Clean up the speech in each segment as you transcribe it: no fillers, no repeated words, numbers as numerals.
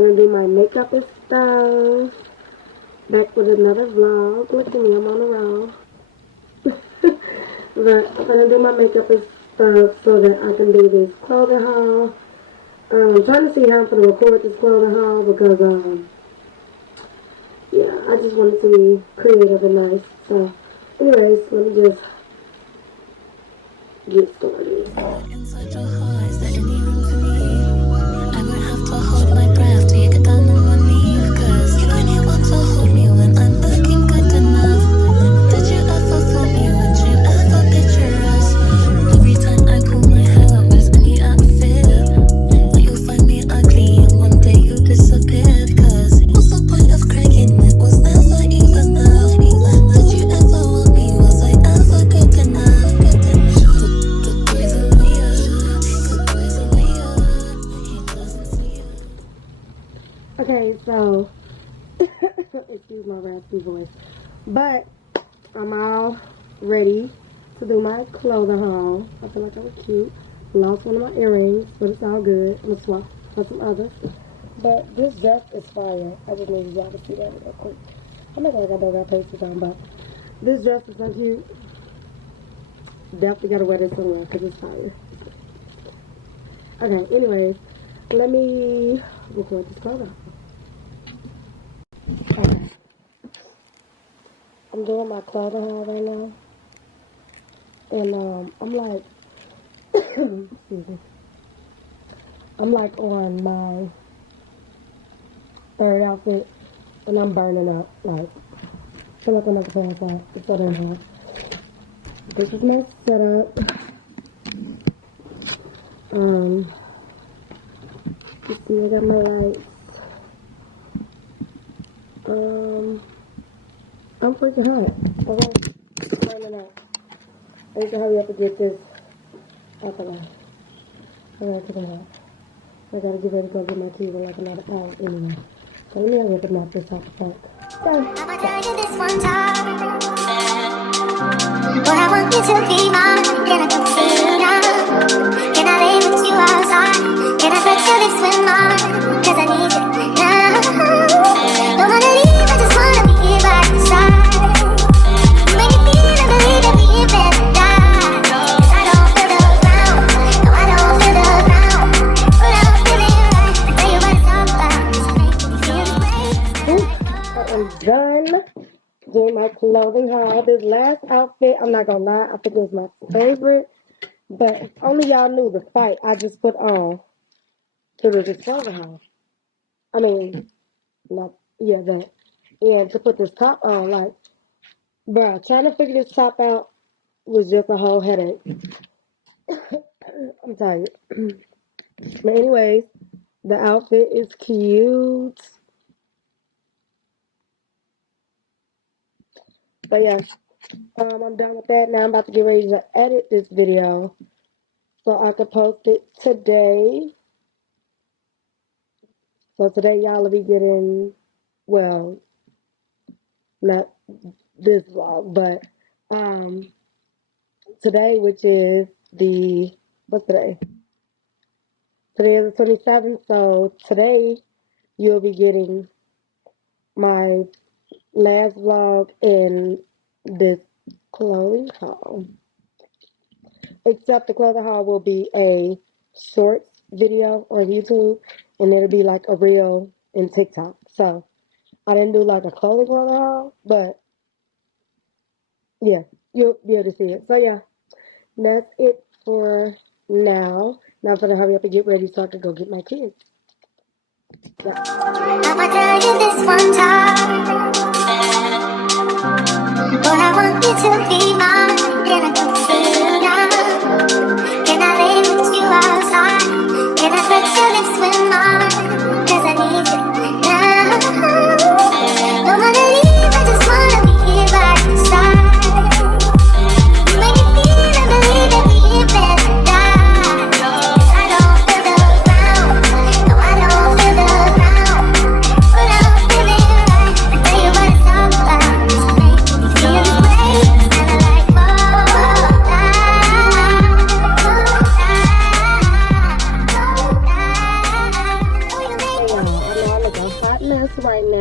gonna do my makeup and stuff. Back with another vlog. Look at me, I'm on the road. But I'm gonna do my makeup and stuff so that I can do this clothing haul. I'm trying to see how I'm gonna record this clothing haul because yeah, I just want it to be creative and nice. So anyways, let me just get started. Inside your heart, is there any room for me? I would have to hold my breath till you get down on one knee. Cause you only want to hold me when I'm looking good enough. Did you ever fool me? Would you ever picture us? Every time I pull my hair out, there's any outfit. But you'll find me ugly and one day you disappear. Cause what's the point of cracking? It was never even enough. Did you ever want me? Was I ever good enough? Okay, so excuse my raspy voice, but I'm all ready to do my clothing haul. I feel like I was cute. Lost one of my earrings, but it's all good. I'm gonna swap for some others. But this dress is fire. I just needed y'all to see that real quick. I'm not like I don't got places on, but this dress is so cute. Definitely gotta wear this somewhere because it's fire. Okay, anyways, let me record this clothing haul. Okay. I'm doing my clothing haul right now. And I'm like excuse me. I'm like on my third outfit and I'm burning up. Like I feel like I'm not the pants out. It's so damn hot. This is my setup. You see I got my lights. I'm freaking hot. Okay. Burning up. I need to hurry up and get this out the way. I gotta get it out. I gotta get ready to go get my keys in like another hour anyway. So let me hurry up and knock this out the park. I'ma tell you this one time. Boy, I want you to be mine. Can I come see you now? Can I lay with you outside? Can I touch your lips with mine? Cause I need you now. Don't wanna leave, I just wanna be here by your side. You make me feel and believe that we can never die. Cause I don't feel the ground. No, I don't feel the ground. But I'm feeling right. I tell you what it's all about. So make me feel this way. I am done doing my clothing haul. This last outfit, I'm not gonna lie, I think it was my favorite. But if only y'all knew the fight I just put on to do this clothing haul. I mean, not, yeah, that. And to put this top on, like, bruh, trying to figure this top out was just a whole headache. I'm tired. But anyways, the outfit is cute. But yeah, I'm done with that. Now I'm about to get ready to edit this video so I can post it today. So today y'all will be getting, well, not this vlog, but today, which is what's today? Today is the 27th, so today you'll be getting my last vlog in this clothing haul. Except the clothing haul will be a shorts video on YouTube, and it'll be like a reel in TikTok. So I didn't do like a clothing haul, but yeah, you'll be able to see it. So yeah, that's it for now. Now I'm gonna hurry up and get ready so I can go get my kids. Yeah. I'ma tell you this one time. Boy, I want you to be mine. Can I come see you now? Can I lay with you outside? Can I touch your lips with mine? Cause I need you now. Don't wanna leave, I just wanna be here by your side. You make me feel and believe that we can never die. Cause I don't feel the ground. No, I don't feel the ground. But I'm feeling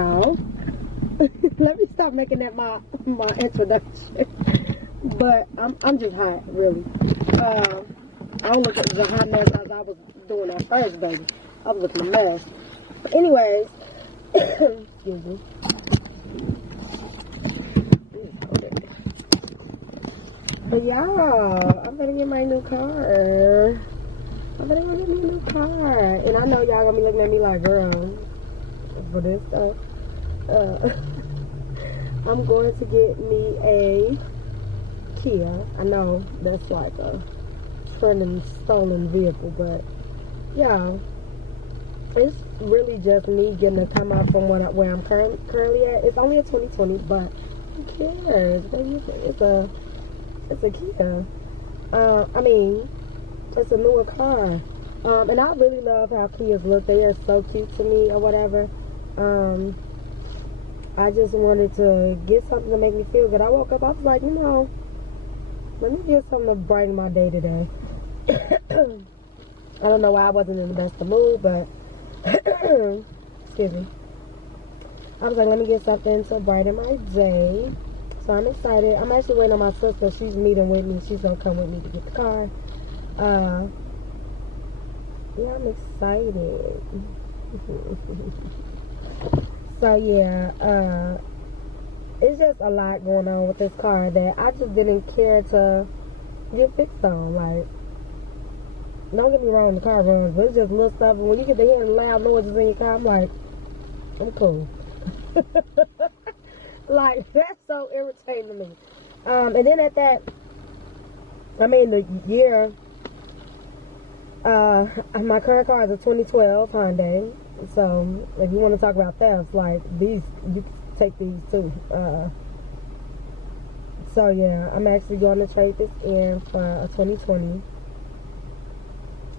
now. Let me stop making that my introduction. But I'm just hot, really. I don't look as a hot mess as I was doing that first, baby. I was looking a mess. But anyways, excuse me. But y'all, I'm gonna get my new car. I'm gonna go get me a new car. And I know y'all gonna be looking at me like, girl, for this stuff. I'm going to get me a Kia. I know that's like a trending stolen vehicle, but yeah, it's really just me getting to come out from where I'm currently at. It's only a 2020, but who cares? Baby, it's a Kia. I mean, it's a newer car. And I really love how Kias look. They are so cute to me or whatever. I just wanted to get something to make me feel good. I woke up, I was like, let me get something to brighten my day today. I don't know why I wasn't in the best of mood, but excuse me. I was like, let me get something to brighten my day. So I'm excited. I'm actually waiting on my sister. She's meeting with me. She's gonna come with me to get the car. Yeah, I'm excited. So yeah, it's just a lot going on with this car that I just didn't care to get fixed on. Like, don't get me wrong, the car runs, but it's just little stuff. And when you get to hearing loud noises in your car, I'm like, I'm cool. Like, that's so irritating to me. And then at that, I mean, the year, my current car is a 2012 Hyundai. So, if you want to talk about thefts, like, these, you can take these too. So, yeah, I'm actually going to trade this in for a 2020.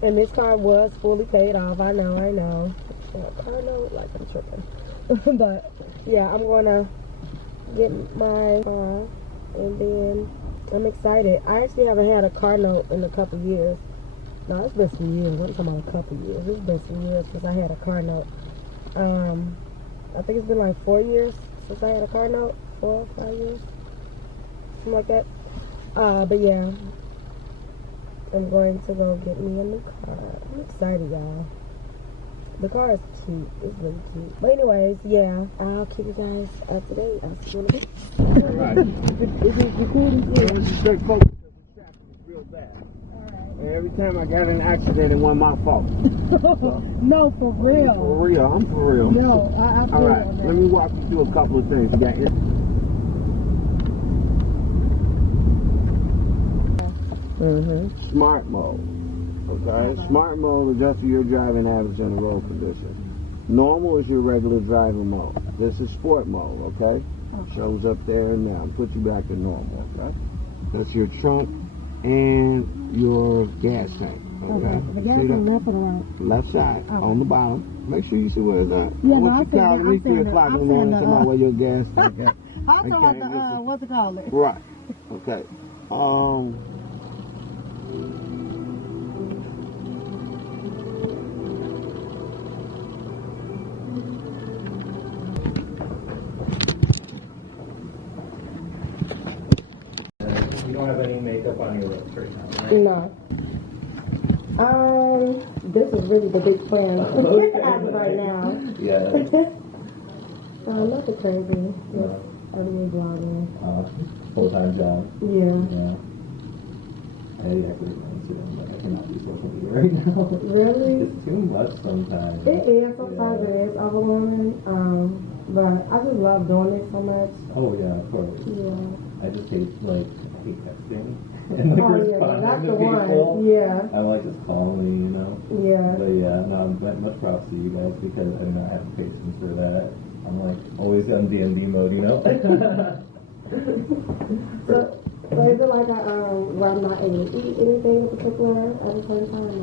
And this car was fully paid off. I know. Car note, like, I'm tripping. But, yeah, I'm going to get my car. And then, I'm excited. I actually haven't had a car note in a couple years. No, it's been some years. I'm talking about a couple years. It's been some years since I had a car note. I think it's been like 4 years since I had a car note. 4 or 5 years. Something like that. But yeah. I'm going to go get me a new car. I'm excited, y'all. The car is cute. It's really cute. But anyways, yeah. I'll keep you guys up to date. I'll see you in a bit. Alright. You cool? Just stay focused because the traffic is real bad. Every time I got in an accident, it wasn't my fault. No, for real. For real, I'm for real. No, I feel all right, on that. let me walk you through a couple of things. You got smart mode. Okay, smart mode adjusts your driving habits and the road conditions. Normal is your regular driving mode. This is sport mode. Okay, shows up there and now. Put you back to normal. Okay, that's your trunk and your gas tank. Okay. The gas on the left or the right? Left side, on the bottom. Make sure you see where it's at. Yeah, What you calling me 3 o'clock in the morning talking about where your gas tank at. I'm talking about the, what's it called? Right. Okay. You don't have any makeup on your lips right now, right? No. This is really the big plan as of right now. Yeah. Nothing crazy. Just everything vlogging. Full-time job. Yeah. Yeah. I actually Instagram, but I cannot do social media right now. Really? It's too much sometimes. It is. Sometimes it is overwhelming. But I just love doing it so much. Oh yeah, of course. Yeah. I just hate texting and Oh yeah, that's the one. Yeah. I like just calling me, Yeah. But yeah, no, much props to you guys because I do not have patience for that. I'm like always on DMD mode, So is it like where I'm not able to eat anything in particular at a certain time?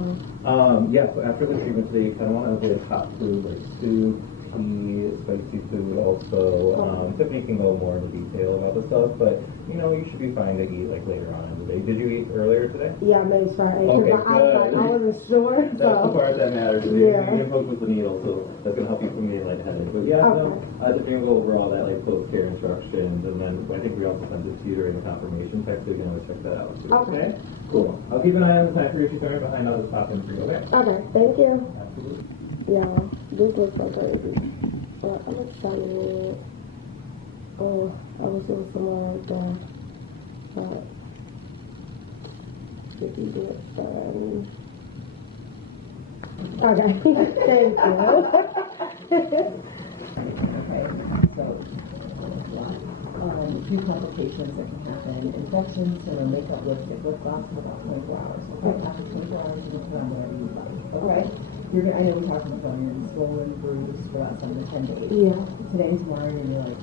Or? Yeah, so after the treatment today, you kind of want to avoid hot food like stew, spicy food also. Tiffany can go more into detail about the stuff, but you know, you should be fine to eat like later on in the day. Did you eat earlier today? Yeah, I made sure I ate. Okay, I wasn't sure. That's the part that matters. Yeah. You can poke with the needle, so that's gonna help you from getting lightheaded. But yeah, Tiffany will go over all that like post-care instructions, and then I think we also sent it to you during the confirmation text, so you can always check that out too. Okay. Cool. I'll keep an eye on the time for you. If you're coming behind, I'll just pop in for you. Okay. Okay, thank you. Absolutely. Yeah, this looks so crazy. But I'm excited. Oh, I was doing somewhere like that. But if you do it fun. Okay, thank you. Okay, so few complications that can happen: infections or makeup, lipstick, lip gloss for about 24 hours. Okay, after 24 hours, you can put on whatever you like. Okay, you're gonna. I know we talked about going in swollen, bruised for about 7 to 10 days. Yeah. Today and tomorrow, you're gonna be like,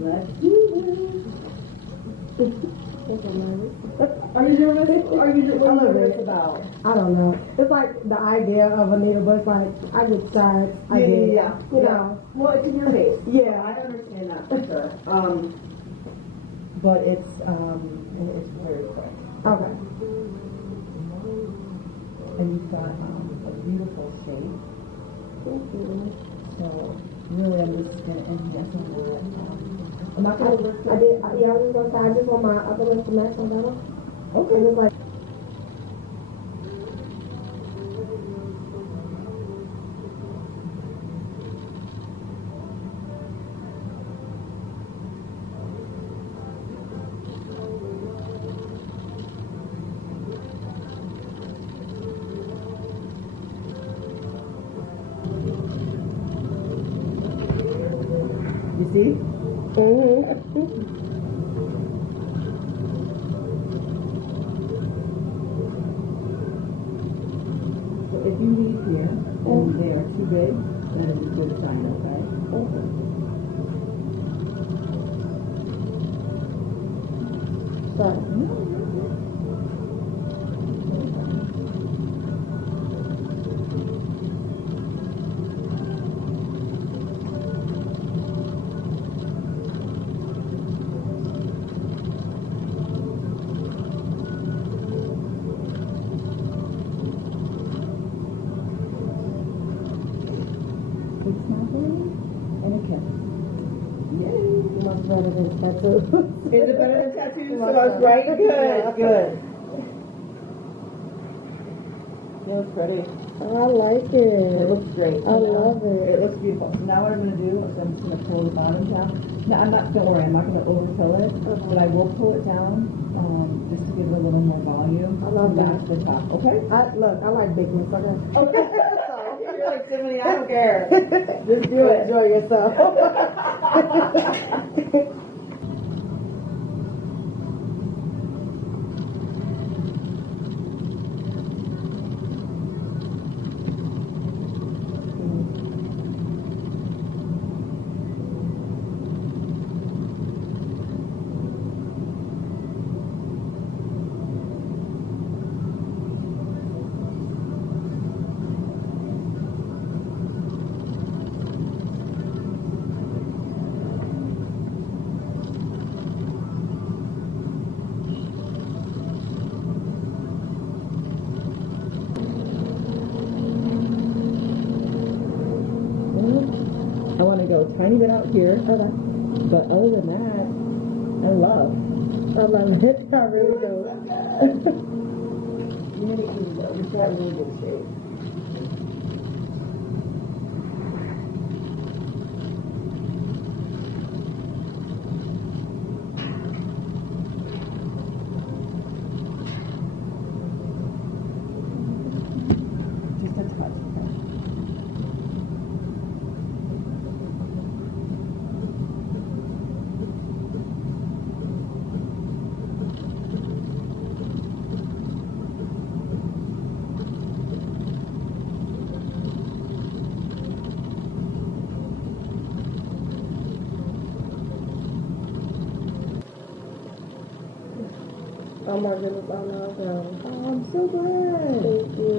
let's do this. Are you nervous? What are you nervous about? I don't know. It's like the idea of a needle, but it's like I get tired. I get it. Yeah. You know. Well, it's in your face. Yeah. I understand that for sure. But it's very quick. Okay. And you've got a beautiful shape. Thank you. So really, I'm just gonna end this on that. I'm not gonna work. I did. Yeah, I was gonna say I just want my upper lip to match my better. Okay. And it's like. You see? So if you leave here and they are too big, then it's a good sign, okay? Sorry. Big smile and a kiss. Yay! Much better than tattoos. Is it better than tattoos? Much So that's better. right? Good, Yeah. good. It looks pretty. I like It it. looks great. I love it. It looks beautiful. So now what I'm going to do is I'm just going to pull the bottom down. Now don't worry, I'm not going to overfill it, but I will pull it down just to give it a little more volume. I love to that. match the top. Okay? Look, I like bigness. Okay. Okay. You're like Tiffany, I don't care. Just do it. Enjoy yourself. I want to go a tiny bit out here, Okay. but other than that, I love. I love it. I really do. You need to eat though. You've got really good shape. Just a touch. Okay? Oh my goodness, I love them. Oh, I'm so glad. Thank you.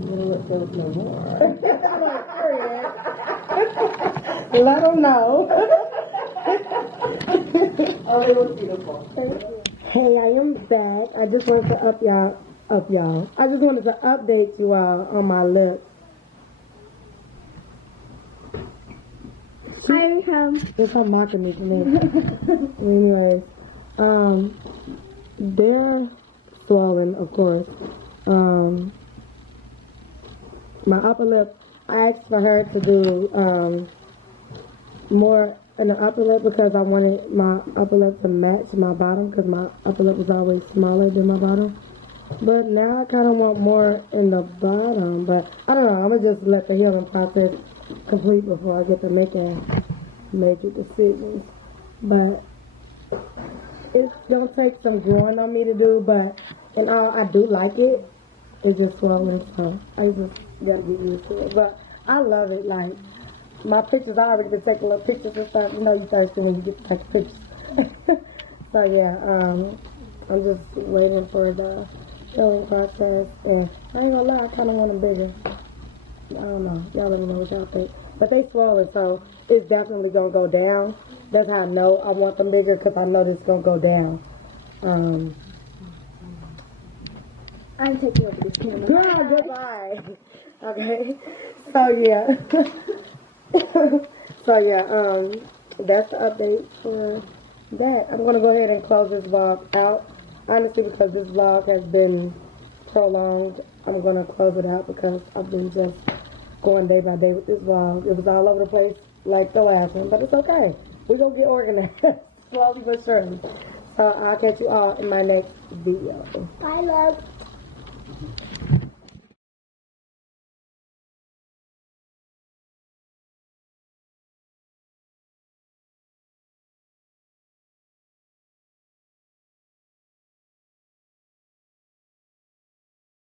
You're gonna let go no more. I'm like, period. Let them know. Oh, they look beautiful. Hey, I am back. I just wanted to up y'all. I just wanted to update you all on my lips. I have. It's her mocking me for me. Anyways, they're swollen, of course. My upper lip, I asked for her to do more in the upper lip because I wanted my upper lip to match my bottom because my upper lip was always smaller than my bottom. But now I kind of want more in the bottom. But I don't know. I'm going to just let the healing process complete before I get to making major decisions. But it's going to take some growing on me to do. But in all, I do like it. It's just swollen. So I just got to get used to it. But I love it. Like, my pictures, I already been taking little pictures and stuff. You know you thirsty when you get to take pictures. So yeah, I'm just waiting for the healing process. And I ain't gonna lie, I kinda want them bigger. I don't know. Y'all let me know what y'all think. But they swollen, so it's definitely gonna go down. That's how I know I want them bigger, because I know this gonna go down. I'm taking over this camera. Girl, goodbye. Okay. So yeah. So yeah, that's the update for that. I'm gonna go ahead and close this vlog out. Honestly, because this vlog has been prolonged, I'm gonna close it out because I've been just going day by day with this vlog. It was all over the place like the last one, but it's okay. We're gonna get organized slowly but surely. So I'll catch you all in my next video. Bye, love.